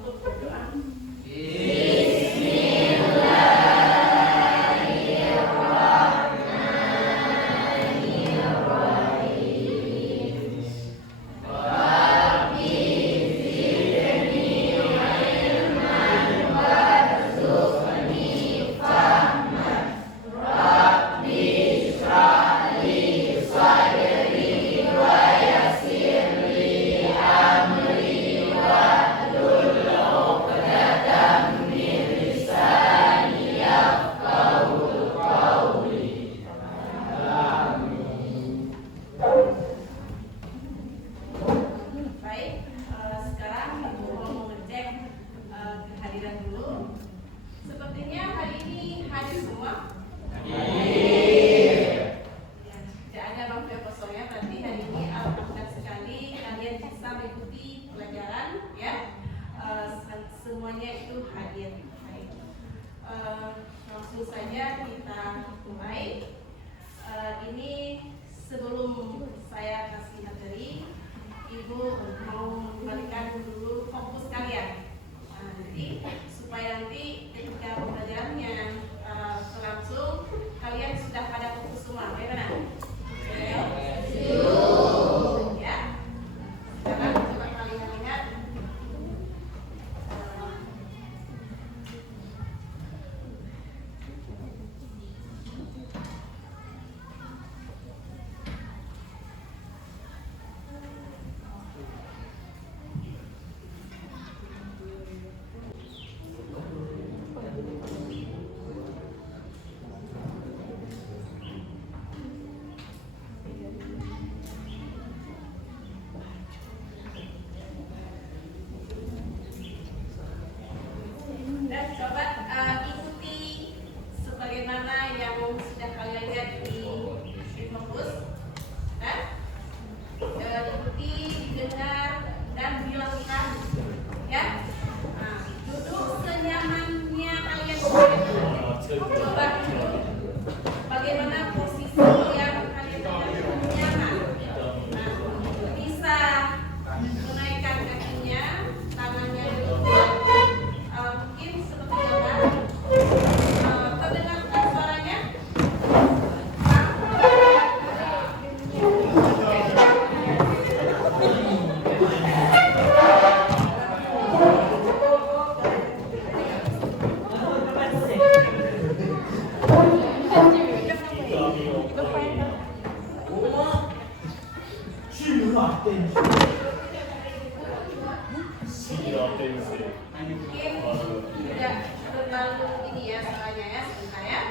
untuk berdoa. Semuanya itu hadir. Langsung saja kita mulai. Ini sebelum saya kasih materi, Ibu mau memberikan dulu fokus kalian. Jadi supaya nanti ketika pembelajarannya berlangsung, kalian sudah pada fokus semua. Bagaimana? Ya. Sekarang coba kalian lihat. Dan coba ikuti sebagaimana yang sudah kalian lihat di fokus. Ikuti, didengar, dan dilakukan. Ya. Duduk senyamannya kalian. Coba duduk. Bagaimana posisi yang kalian nyaman. Bisa menaikkan kakinya, tangannya duduk. Mungkin seperti gambar. Terdengarkan suaranya? Mungkin tidak terlalu ini ya soalnya ya, sebentar ya.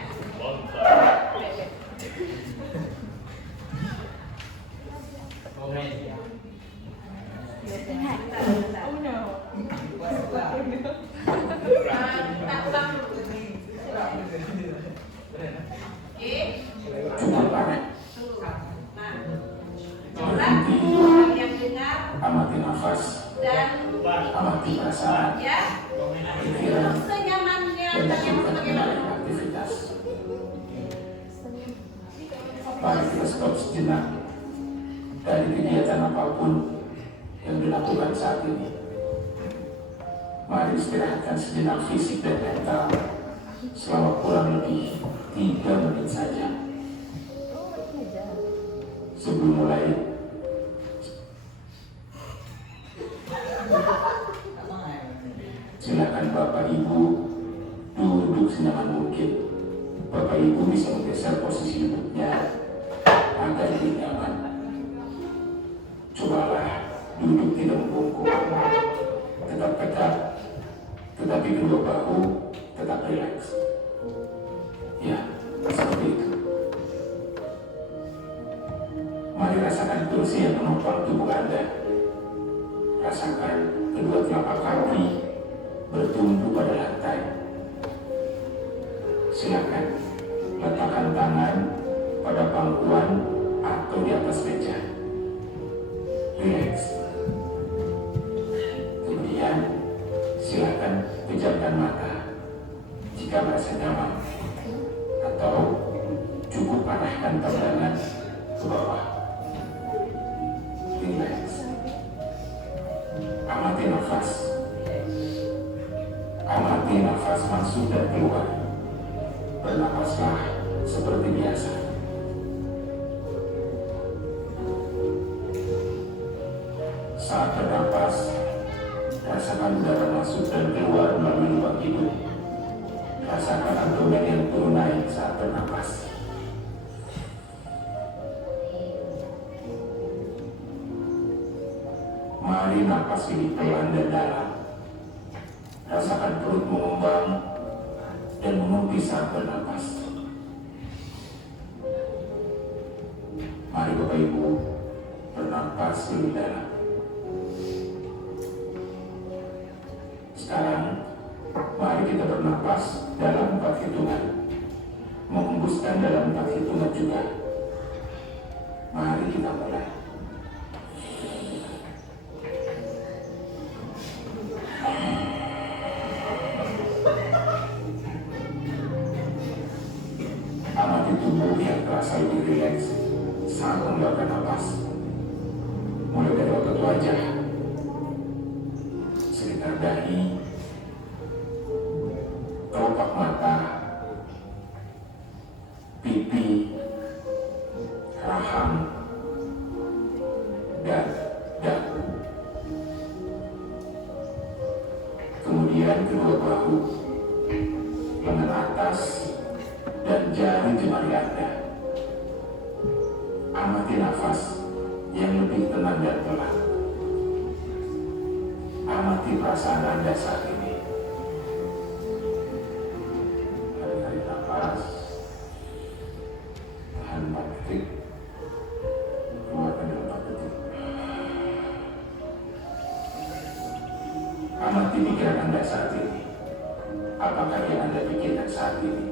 Kalian dengar, amati nafas dan amati perasaan ya, pikiran senyamannya dan kalian lakukan bagaimana? kembali aktivitas. Mari kita stop sejenak dari kegiatan apapun yang dilakukan saat ini. Mari istirahatkan sejenak fisik dan mental selama kurang lebih 3 menit saja. Sebelum mulai, silakan Bapak Ibu duduk senyaman mungkin. Bapak Ibu bisa menggeser posisi duduknya agar lebih nyaman. Cobalah duduk tidak membungkuk, tetap tegak, tetapi kedua bahu tetap rileks. Ya, seperti itu. Mari rasakan kursi yang menopang tubuh Anda. Rasakan kedua telapak kaki bertumpu pada lantai. Silakan letakkan tangan pada pangkuan atau di atas meja. Rileks. Kemudian silakan pejamkan mata jika merasa nyaman, atau cukup arahkan pandangan ke bawah. Rileks. Amati nafas. nafas masuk dan keluar. Bernapaslah seperti biasa. Saat bernapas, rasakan udara masuk dan keluar melalui lubang hidung. Rasakan abdomen yang turun naik saat bernapas. Mari napas ini pelan dan dalam. Rasakan perut mengembang dan mengumpis saat bernapas. Mari Bapak Ibu bernapas lebih dalam. Sekarang, mari kita bernapas dalam 4 hitungan. Menghembuskan dalam 4 hitungan juga. Mari kita mulai. Amati tubuh yang terasa lebih rileks saat mengeluarkan napas. Mulai dari otot wajah, sekitar dahi, kelopak mata, pipi, rahang, dan dagu. Kemudian kedua bahu, lengan atas, dan jari jemari Anda. Amati nafas yang lebih tenang dan pelan. Amati perasaan Anda saat ini. Tarik nafas, tahan 4 detik, keluarkan dalam 4 detik. Amati pikiran Anda saat ini. Apakah yang Anda pikirkan saat ini?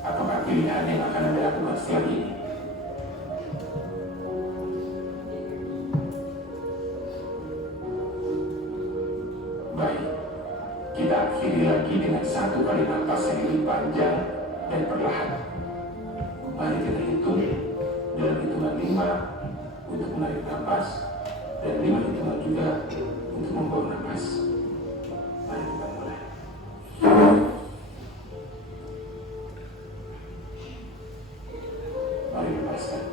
Apakah pilihan yang akan Anda lakukan setelah ini? Baik, kita akhiri lagi dengan 1 kali napas yang lebih panjang dan perlahan. Mari kita hitung dalam hitungan 5 untuk menarik napas dan 5 hitungan juga untuk membuang napas. Mari kita mulai. Mari lepaskan.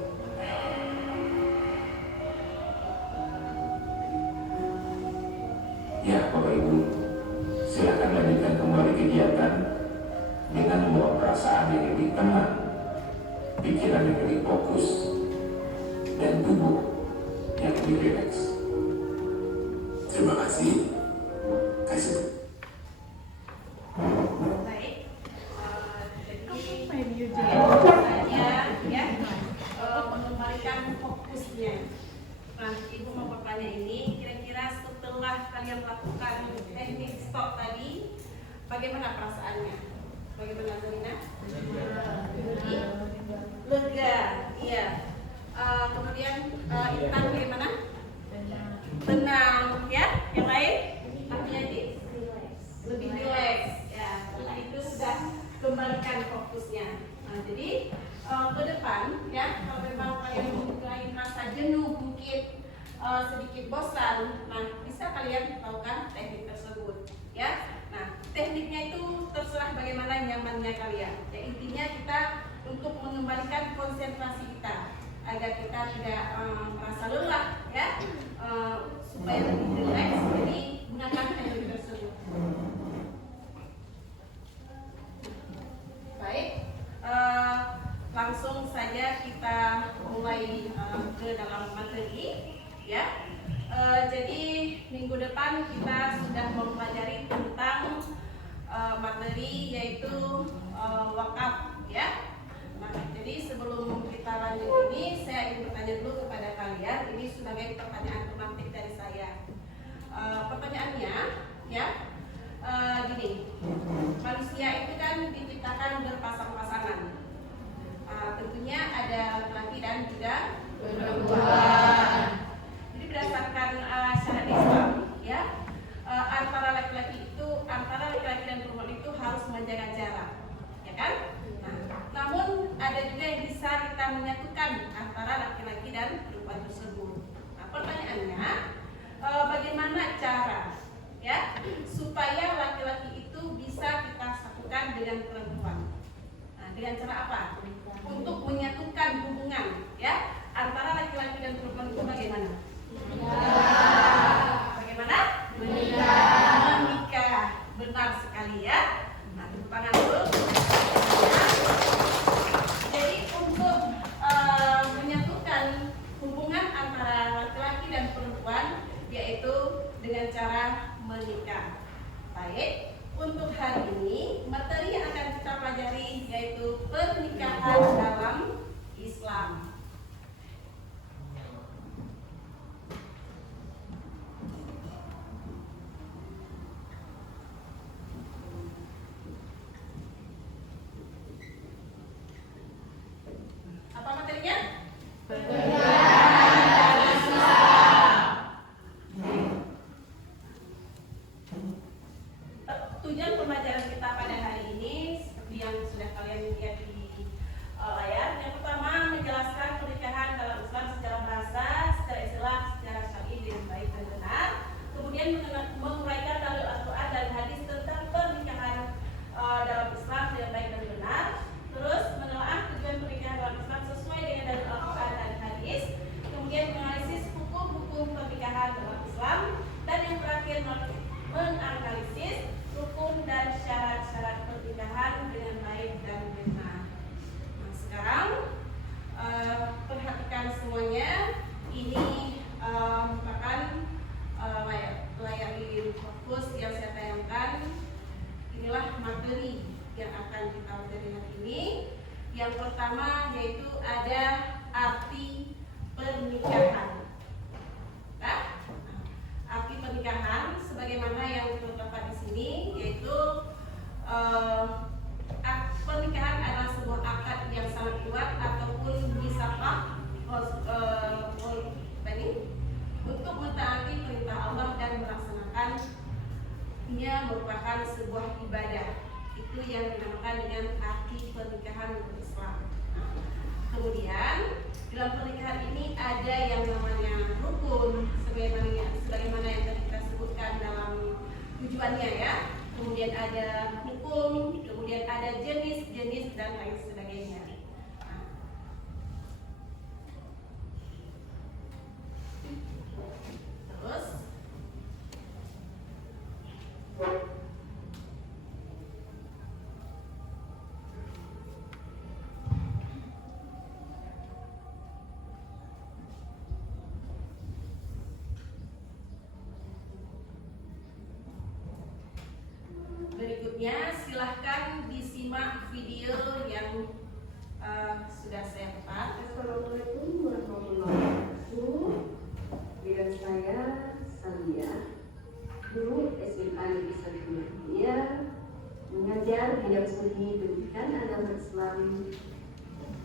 Ya Bapak Ibu, silakan lanjutkan kembali kegiatan dengan membawa perasaan yang lebih tenang, pikiran yang lebih fokus, dan tubuh yang lebih rileks. Terima kasih. Kasih. Baik, jadi biasanya ya mengembalikan fokusnya. Nah, Ibu mau bertanya ini, kira-kira setelah kalian lakukan teknik stop tadi, bagaimana perasaannya? Bagaimana Zarina? Lega, iya. Kemudian Intan bagaimana? Tenang, ya. Yang lain? Artinya lebih rileks, ya. Itu sudah kembalikan fokusnya. Nah, jadi ke depan, ya, kalau memang kalian mulai merasa jenuh, mungkin sedikit bosan, nah bisa kalian lakukan teknik tersebut, ya. Nah, tekniknya itu terserah bagaimana nyamannya kalian. Ya, intinya kita untuk mengembalikan konsentrasi kita agar kita tidak merasa lelah, ya, supaya lebih rileks. Jadi gunakan teknik tersebut. Baik, langsung saja kita mulai ke dalam materi, ya. Jadi minggu depan kita sudah mempelajari tentang materi yaitu wakaf, ya. Nah, jadi sebelum kita lanjut ini, saya ingin bertanya dulu kepada kalian. Ini sebagai pertanyaan pemantik dari saya. Pertanyaannya, ya, gini, manusia itu kan diciptakan berpasang-pasangan. Tentunya ada laki-laki dan juga perempuan. Jadi berdasarkan syariat Islam, ya, antara laki-laki dan perempuan itu harus menjaga jarak, ya kan? Nah, namun ada juga yang bisa kita menyatukan antara laki-laki dan perempuan tersebut. Nah, pertanyaannya, bagaimana cara, ya, supaya laki-laki itu Baik, untuk hari ini materi yang akan kita pelajari yaitu pernikahan dalam Islam. Apa materinya? Tujuan pembelajaran kita pada hari ini seperti yang sudah kalian lihat di layar. Yang pertama, menjelaskan pernikahan dalam Islam secara bahasa, secara istilah, secara syar'i dengan baik dan benar. Kemudian menguraikan dalil Al-Quran dan hadis tentang pernikahan dalam Islam dengan baik dan benar. Terus menelaah tujuan pernikahan dalam Islam sesuai dengan dalil Al-Quran dan hadis. Kemudian menganalisis hukum-hukum pernikahan dalam Islam. Dan yang terakhir, menganalisis rukun dan syarat-syarat pernikahan dengan baik dan benar. Nah, sekarang perhatikan semuanya. Ini merupakan layar di fokus yang saya tayangkan. Inilah materi yang akan kita pelajari hari ini. Yang pertama yaitu ada arti pernikahan. Nah, arti pernikahan sebagaimana yang terdapat di sini yaitu pernikahan adalah sebuah akad yang sangat kuat ataupun misaqah untuk mentaati perintah Allah dan melaksanakannya merupakan sebuah ibadah. Itu yang dinamakan dengan arti pernikahan dalam Islam. Nah, kemudian dalam pernikahan ini ada yang namanya rukun sebagaimana yang tadi kita sebutkan dalam tujuannya ya. Kemudian ada hukum, kemudian ada jenis-jenis dan lain sebagainya. Nah. Terus berikutnya silahkan disimak video yang sudah saya putar. Assalamualaikum warahmatullahi wabarakatuh. Dengan saya Salia, guru SMA Negeri 1 Muhammadiyah, mengajar bidang studi pendidikan agama Islam.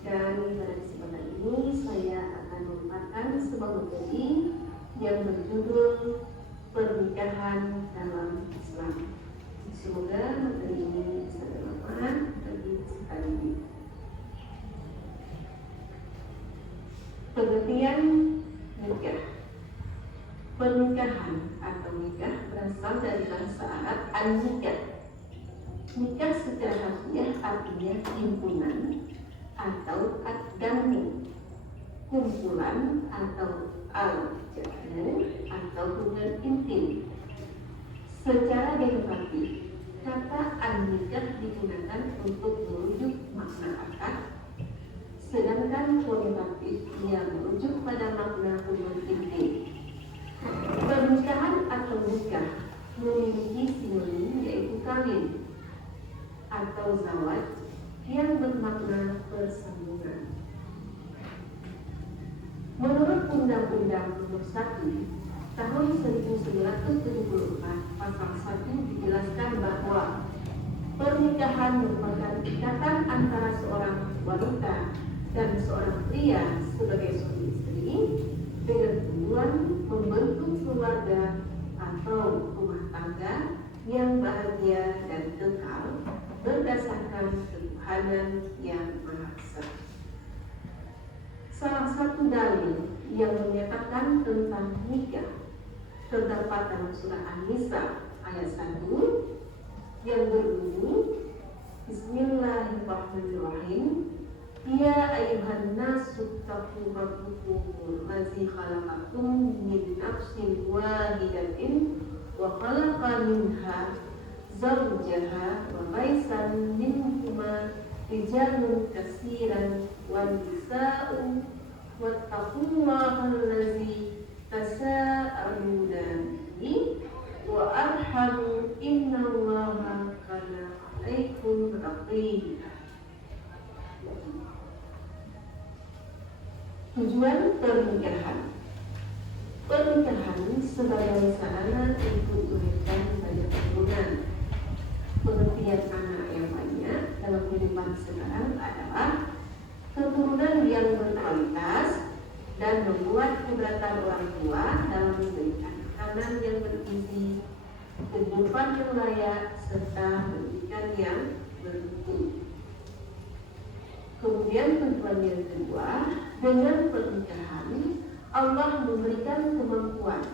Dan pada kesempatan ini saya akan memaparkan sebuah materi yang berjudul pernikahan dalam Islam. Semoga materi ini bisa bermanfaat bagi kita ini. Pengertian nikah. Pernikahan atau nikah berasal dari bahasa Arab an-nikah. Nikah secara harfiah artinya himpunan atau ad-dami, kumpulan atau al-jamu atau hubungan intim. Secara geografi, kata an-nikah digunakan untuk merujuk makna akad, sedangkan kualitatif ia merujuk pada makna hubungan intim. Pernikahan atau nikah memiliki sinonim yaitu kawin atau zawaj yang bermakna persambungan. Menurut Undang-Undang Nomor 1 Tahun 1974 Pasal 1 dijelaskan bahwa pernikahan merupakan ikatan antara seorang wanita dan seorang pria sebagai suami istri dengan tujuan membentuk keluarga atau rumah tangga yang bahagia dan kekal berdasarkan ketuhanan yang Maha Esa. Salah satu dalil yang menyatakan tentang nikah terdapat dalam surah An-Nisa ayat 1 yang berbunyi Bismillahirrahmanirrahim. Ya ayuhan nasu taqu rabbukum allazi khalaqakum min nafsin wahidatin wa khalaqa minha zawjaha wa baisan minhuma rijalun katsiran wa nisa'u wattaqullaha allazi tasa'aluna bihi wa arhamu inna zaman sekarang adalah keturunan yang berkualitas dan membuat keberatan orang tua dalam memberikan makanan yang bergizi, kehidupan yang layak, serta pendidikan yang bermutu. Kemudian tujuan yang kedua, dengan pernikahan Allah memberikan kemampuan.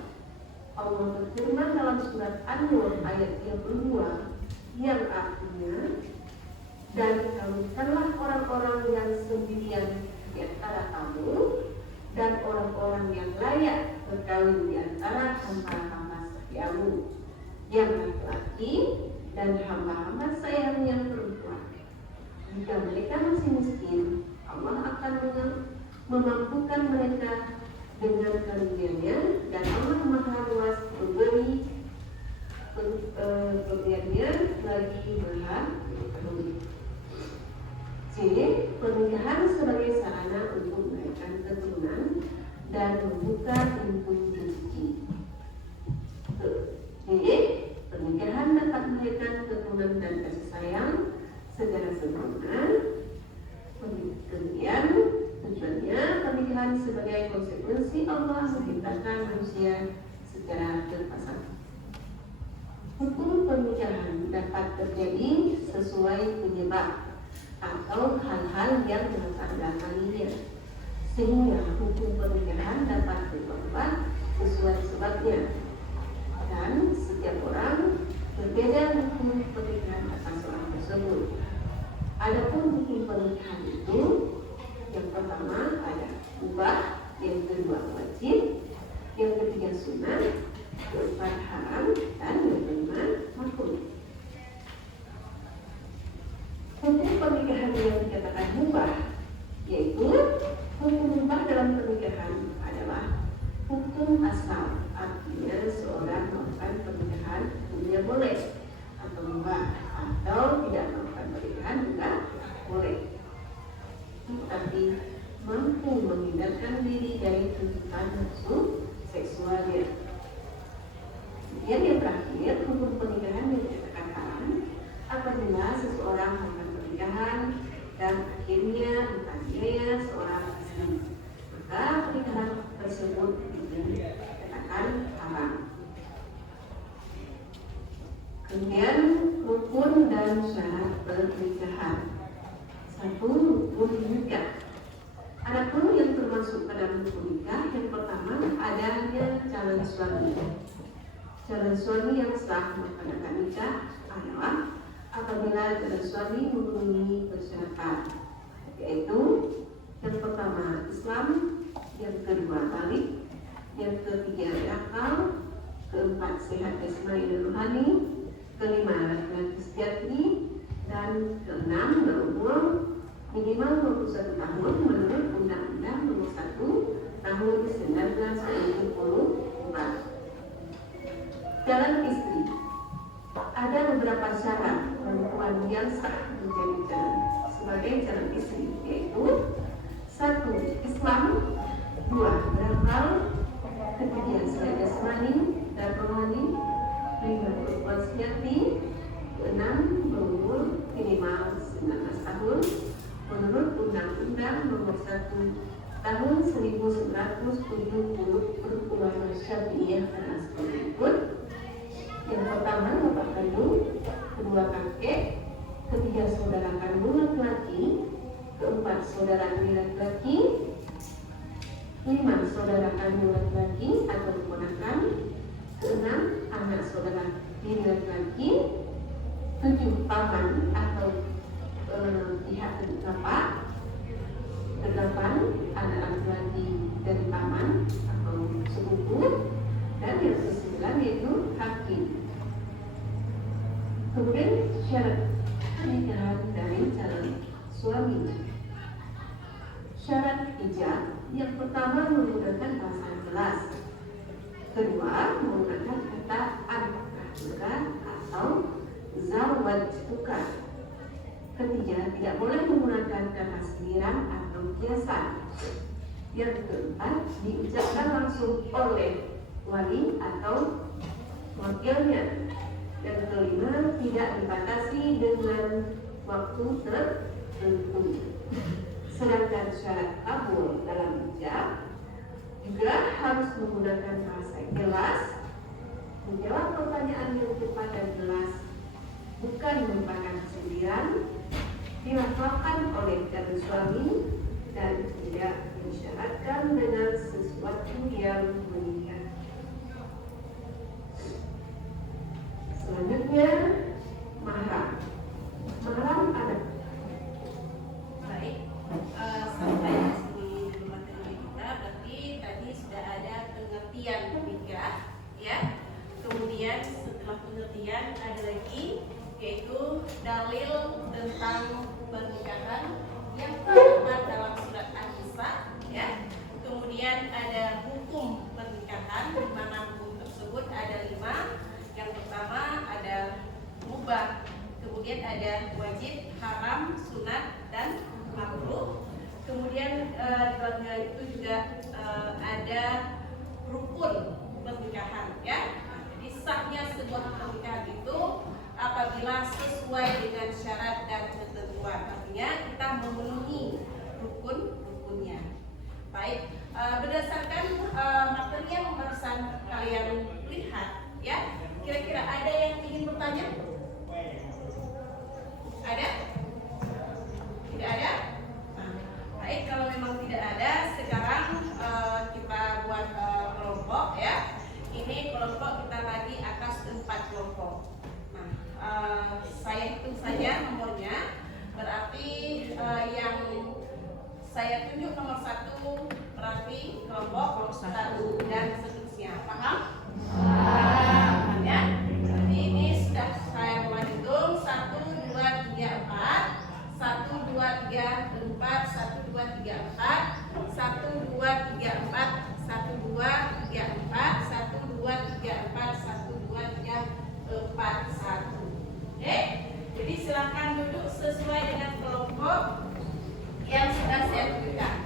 Allah berfirman dalam surat An-Nur ayat 32 yang artinya, dan kawinkanlah orang-orang yang sendirian di antara kamu dan orang-orang yang layak berkawin di antara hamba-hamba sayamu yang laki-laki dan hamba-hamba sayamu yang perempuan. Jika mereka masih miskin, Allah akan memampukan mereka dengan karunia-Nya, dan Allah Maha Luas memberi pemberiannya lagi Maha Penuh. Jadi, pernikahan sebagai sarana untuk menaikkan keturunan dan membuka pintu rezeki. Jadi, pernikahan dapat melahirkan keturunan dan kasih sayang secara sempurna. Kemudian tujuannya pernikahan sebagai konsekuensi Allah menciptakan manusia secara berpasangan. Hukum pernikahan dapat terjadi sesuai penyebab atau hal-hal yang melatar belakanginya, sehingga hukum pernikahan dapat berubah sesuai sebabnya, dan setiap orang berbeda hukum pernikahan atas orang tersebut. Adapun hukum pernikahan itu, yang pertama ada mubah, yang kedua wajib, yang ketiga sunnah, keempat haram, dan yang kelima makruh. Hukum pernikahan yang dikatakan mubah, yaitu hukum mubah dalam pernikahan adalah hukum asal, artinya seorang melakukan pernikahan hukumnya boleh atau mubah, atau tidak melakukan pernikahan juga boleh, tapi mampu menghindarkan diri dari tuntutan nafsu seksualnya. Kemudian yang terakhir, hukum pernikahan yang dikatakan haram apabila seseorang melakukan pernikahan dan akhirnya menganiaya seorang istri, maka pernikahan tersebut dikatakan haram. Kemudian rukun dan syarat pernikahan. 1. Rukun nikah. Adapun yang termasuk pada rukun nikah, yang pertama adanya calon suami. Calon suami yang sah melaksanakan nikah adalah apabila calon suami memenuhi persyaratan, yaitu yang pertama Islam, yang kedua balik, yang ketiga akal, keempat sehat jasmani dan rohani, kelima laki-laki sejati, dan keenam berumur minimal 21 tahun menurut Undang-Undang Nomor 1 Tahun 1974. Calon istri. Ada beberapa syarat perempuan yang sah menjadi sebagai calon istri, yaitu 1. Islam, 2. Berakal, 3. Sehat jasmani dan rohani, 5. Perempuan sejati, 6. Berumur minimal 19 tahun menurut Undang-Undang Nomor 1 Tahun 1970 Peraturan Syariah dan berikut. Yang pertama bapak kandung, kedua kakek, ketiga saudara kandung laki-laki, keempat saudara laki-laki, 5. Saudara kandung laki-laki atau keponakan, keenam anak saudara tiri laki-laki, 7. Paman atau pihak bapak, 8. Anak laki-laki dari paman atau sepupu, dan yang ke-9 yaitu hakim. Kemudian syarat pernikahan dari calon suami. Syarat hijab, yang pertama menggunakan bahasa yang jelas, kedua menggunakan kata an-nikah atau zawaj tukar, ketiga tidak boleh menggunakan kata sindiran atau kiasan, yang keempat diucapkan langsung oleh wali atau wakilnya, yang kelima tidak dibatasi dengan waktu tentu. Sedangkan syarat kabul dalam ijab juga harus menggunakan bahasa yang jelas, menjawab pertanyaan yang tepat dan jelas, bukan merupakan kesendirian, dilafalkan oleh calon suami dan tidak mensyaratkan dengan sesuatu yang mengikat. Selanjutnya, mahram. Mahram ada. Baik, sampai di sini dulu materi kita. Berarti tadi sudah ada pengertian nikah, ya. Kemudian setelah pengertian ada lagi yaitu dalil tentang pernikahan yang terdapat dalam surat An-Nisa, ya. Kemudian ada hukum pernikahan, di mana hukum tersebut ada 5. Yang pertama ada mubah, kemudian ada wajib, haram, sunat, dan makruh. Kemudian di dalamnya itu juga ada rukun pernikahan, ya. Jadi sahnya sebuah pernikahan itu apabila sesuai dengan syarat dan ketentuan, artinya kita memenuhi rukun-rukunnya. Baik, berdasarkan materi yang barusan kalian lihat, ya, kira-kira ada yang ingin bertanya? Ada? Tidak ada? Nah, baik, kalau memang tidak ada, sekarang kita buat kelompok, ya. Ini kelompok kita bagi atas 4 kelompok. Nah, saya hitung saja nomornya. Berarti yang saya tunjuk nomor 1 berarti kelompok 1 dan seterusnya. Paham? Paham, ya? Jadi ini sudah saya mulai hitung 1, 2, 3, 4. 1, 2, 3, 4. 1, 2, 3, 4. 1, 2, 3, 4. 1, 2, 3, 4. 1, 2, 3, 4. 1, 2, 3, 4, 1. Oke? Jadi silakan duduk sesuai dengan kelompok yang sudah saya berikan.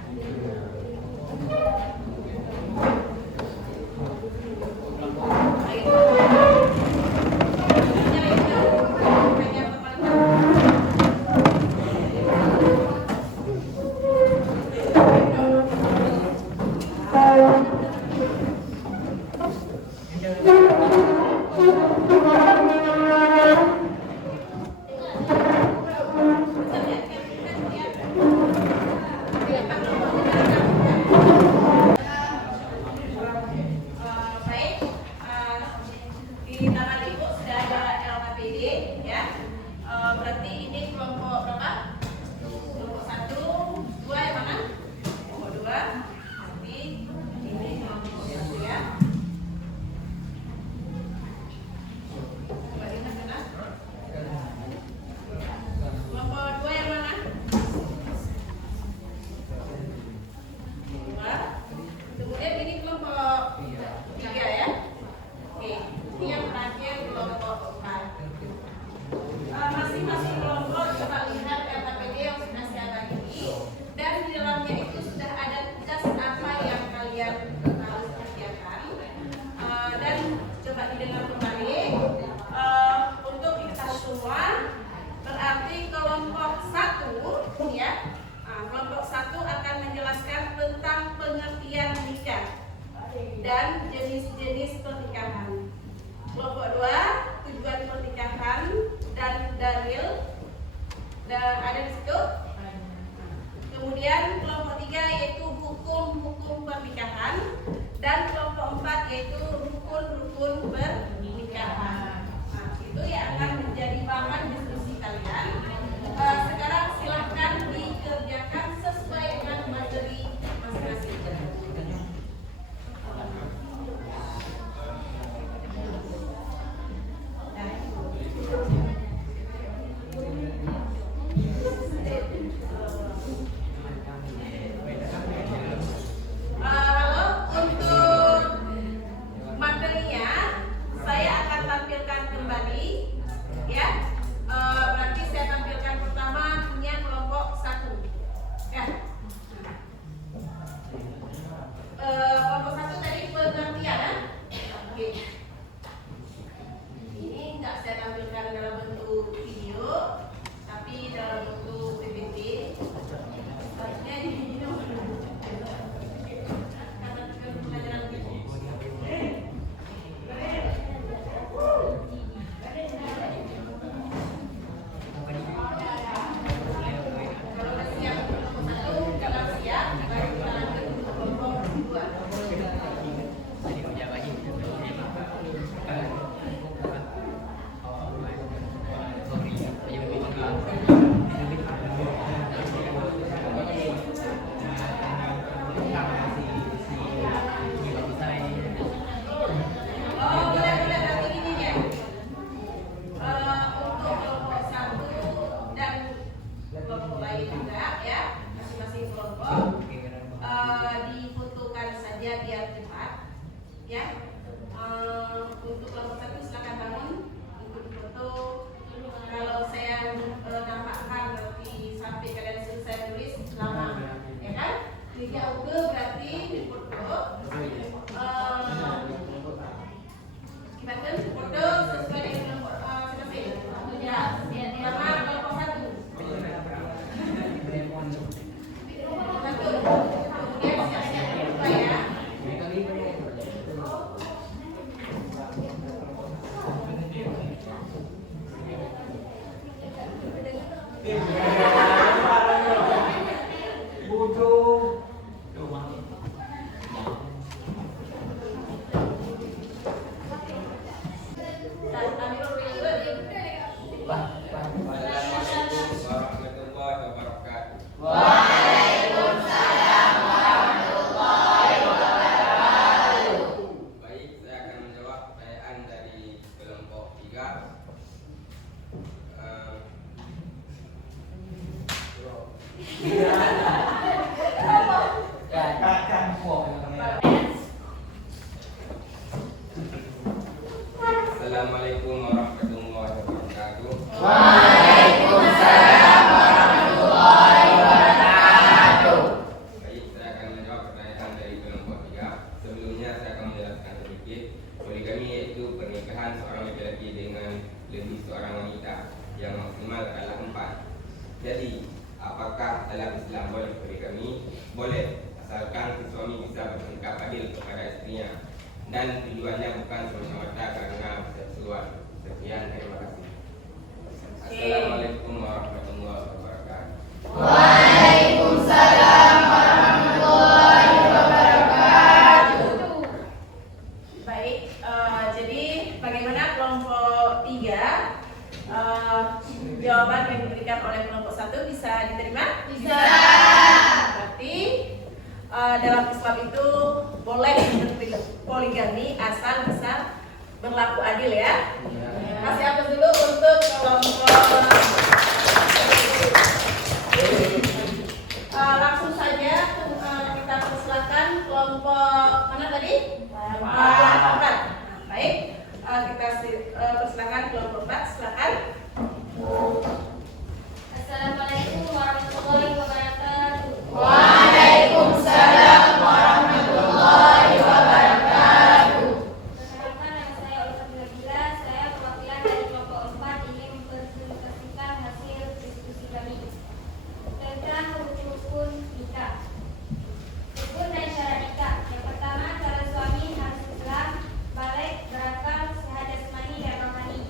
Dan Amirul Ridwan. Assalamualaikum warahmatullahi wabarakatuh. Baik, saya akan menjawab pertanyaan dari kelompok 3. Assalamualaikum warahmatullahi wabarakatuh. Baik, saya akan menjawab pertanyaan dari kelompok 3. Sebelumnya saya akan menjelaskan sedikit. Poligami yaitu pernikahan seorang laki-laki dengan lebih seorang wanita yang maksimal adalah 4. Jadi, apakah dalam Islam boleh poligami? Boleh, asalkan si suami bisa bersikap adil kepada istrinya dan tujuannya bukan semata-mata karena seksual. Sekian, terima kasih. Assalamualaikum warahmatullahi wabarakatuh. Baik, jadi bagaimana kelompok 3? Jawaban yang diberikan oleh kelompok 1 bisa diterima? Bisa. Berarti dalam Islam itu boleh poligami asal bisa berlaku adil ya. Kasih aplaus dulu untuk kelompok. Langsung saja kita persilakan kelompok mana tadi? Kelompok 4. Baik, kita persilakan kelompok 4. Silakan. Assalamualaikum warahmatullahi wabarakatuh. Waalaikumsalam warahmatullahi wabarakatuh. Perkenalkan, nama saya Ulfa Bila. Saya perwakilan dari kelompok 4 ingin mempresentasikan hasil diskusi kami tentang rukun nikah. Rukun dan syarat nikah. Yang pertama, calon suami harus Islam, balik, berakal, sehat jasmani dan rohani.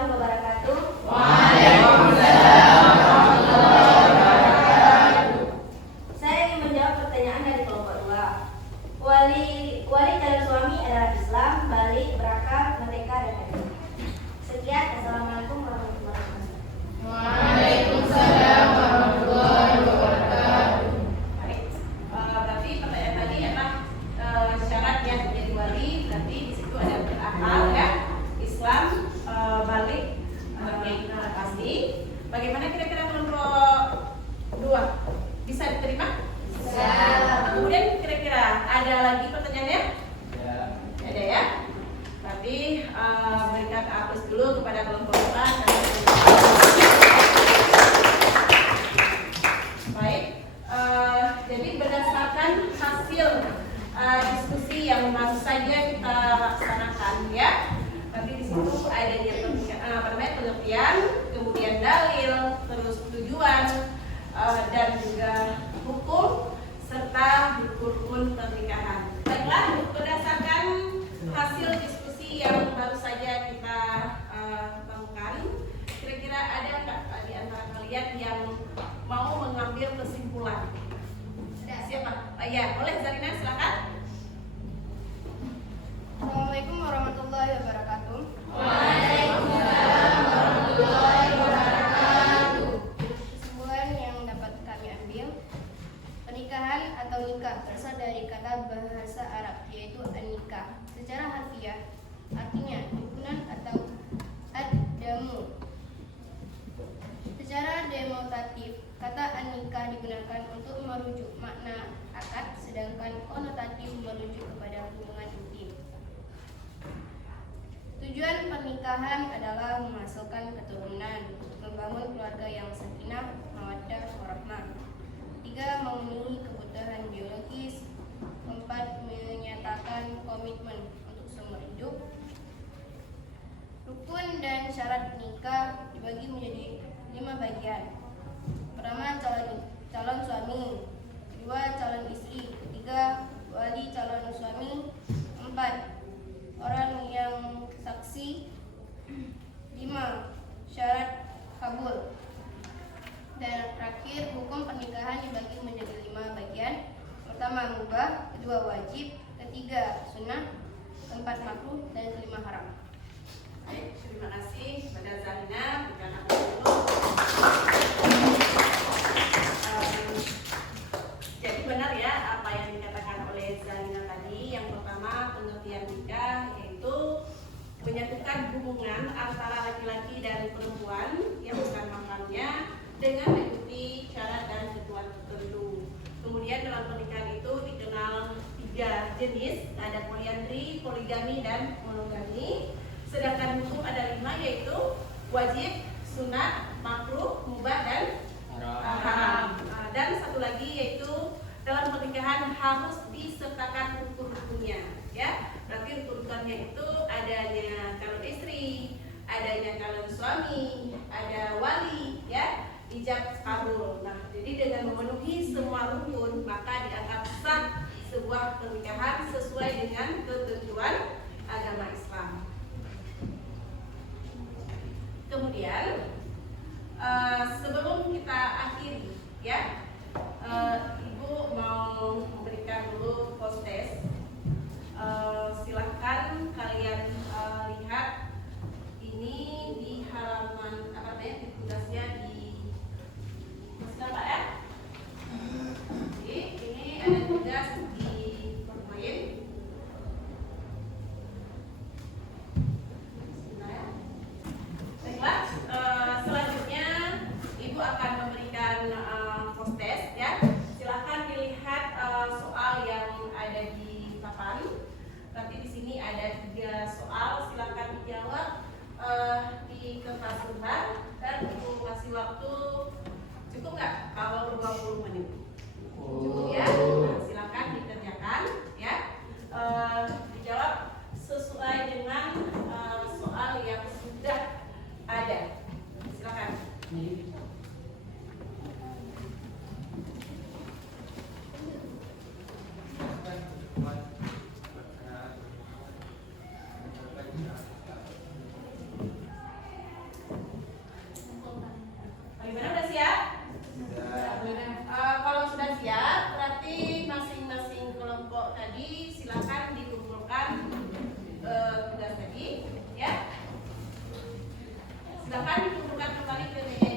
warahmatullahi wabarakatuh. Saya ingin menjawab pertanyaan dari kelompok 2. Wali calon suami adalah Islam, balik, berakar, merdeka, dan haji. Sekian, assalamualaikum warahmatullahi wabarakatuh. Baik. Berarti pertanyaan tadi adalah syarat yang menjadi wali. Berarti di situ ada berakal ya, Islam, balik, pasti. Bagaimana kira-kira kelompok 2? Bisa diterima? Bisa. Kemudian kira-kira ada lagi pertanyaannya? Ada ya? Berarti berikan aplaus dulu kepada kelompok 2. Baik. Jadi berdasarkan hasil diskusi yang baru saja kita laksanakan ya. Nanti di situ adanya pengertian, kemudian dalil, terus tujuan dan juga hukum serta rukun pernikahan. Baiklah, berdasarkan hasil diskusi yang baru saja kita temukan, kira-kira ada nggak di antara kalian yang mau mengambil kesimpulan? Siapa? Ya, boleh Zarina, silakan. Assalamualaikum warahmatullahi wabarakatuh. Kesimpulan yang dapat kami ambil, pernikahan atau nikah berasal dari kata bahasa Arab yaitu an-nikah. Secara harfiah artinya hubungan atau ad-damu. Secara denotatif, kata an-nikah digunakan untuk merujuk makna akad, sedangkan konotatif merujuk kepada hubungan intim. Tujuan pernikahan adalah menghasilkan keturunan, membangun keluarga yang sakinah, mawaddah, warahmah. 3. Memenuhi kebutuhan biologis. 4. Menyatakan komitmen untuk seumur hidup. Rukun dan syarat nikah dibagi menjadi 5 bagian. Pertama, calon suami. Kedua, calon istri. Ketiga, wali calon suami. 4. Orang yang saksi. 5. Syarat kabul. Dan terakhir, hukum pernikahan dibagi menjadi 5 bagian. Pertama, mubah. Kedua, wajib. Ketiga, sunnah. Keempat, makruh. Dan kelima, haram. Baik, terima kasih pada Zarina. Berikan aplaus dulu. Jadi benar ya apa yang dikatakan oleh Zarina tadi. Yang pertama, pengertian nikah yaitu menyatukan hubungan antara laki-laki dan perempuan yang bukan makamnya dengan mengikuti syarat dan ketentuan tertentu. Kemudian dalam pernikahan itu dikenal 3 jenis, ada poliandri, poligami, dan monogami. Sedangkan hukum ada 5 yaitu wajib, sunat, makruh, mubah, dan haram. Dan satu lagi yaitu dalam pernikahan harus disertakan rukun-rukunnya, ya. Berarti rukun-rukunnya itu adanya calon istri, adanya calon suami, ada wali, ya, ijab kabul. Nah, jadi dengan memenuhi semua rukun maka dianggap sah sebuah pernikahan sesuai dengan ketentuan agama Islam. Kemudian sebelum kita akhiri, ya, Ibu mau memberikan dulu post test. Silahkan kalian lihat ini di halaman apa namanya, di tugasnya di Pak ya. Jadi ini ada tugas di poin. Baiklah, selanjutnya Ibu akan memberikan post test ya. Silahkan dilihat soal yang ada di Silakan dikumpulkan kembali ke meja.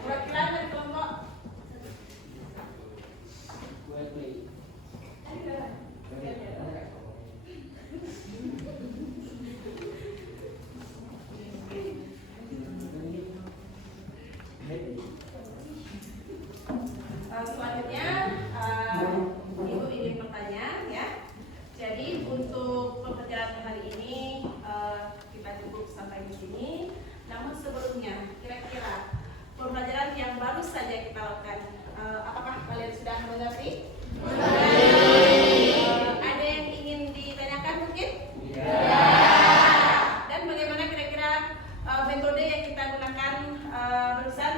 Perwakilan dari kelompok. Selanjutnya, Ibu ingin bertanya, ya. Jadi untuk pembelajaran hari ini kita cukup sampai di sini. Namun sebelumnya, kira-kira pembelajaran yang baru saja kita lakukan, apakah kalian sudah mengerti? Ada yang ingin ditanyakan mungkin? Ya. Dan bagaimana kira-kira metode yang kita gunakan barusan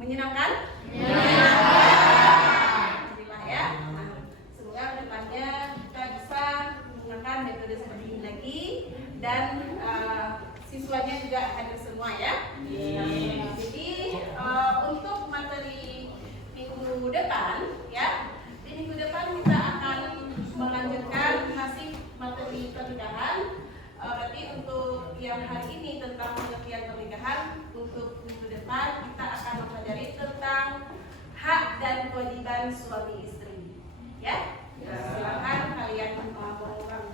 menyenangkan? Alhamdulillah ya. Nah, semoga kedepannya kita bisa menggunakan metode seperti ini lagi dan siswanya juga hadir semua ya. Nah, jadi untuk materi minggu depan ya, di minggu depan kita akan melanjutkan masih materi pernikahan. Berarti untuk yang hari ini tentang pengertian pernikahan, untuk minggu depan kita akan mempelajari tentang hak dan kewajiban suami istri. Ya, silakan kalian mengumpulkan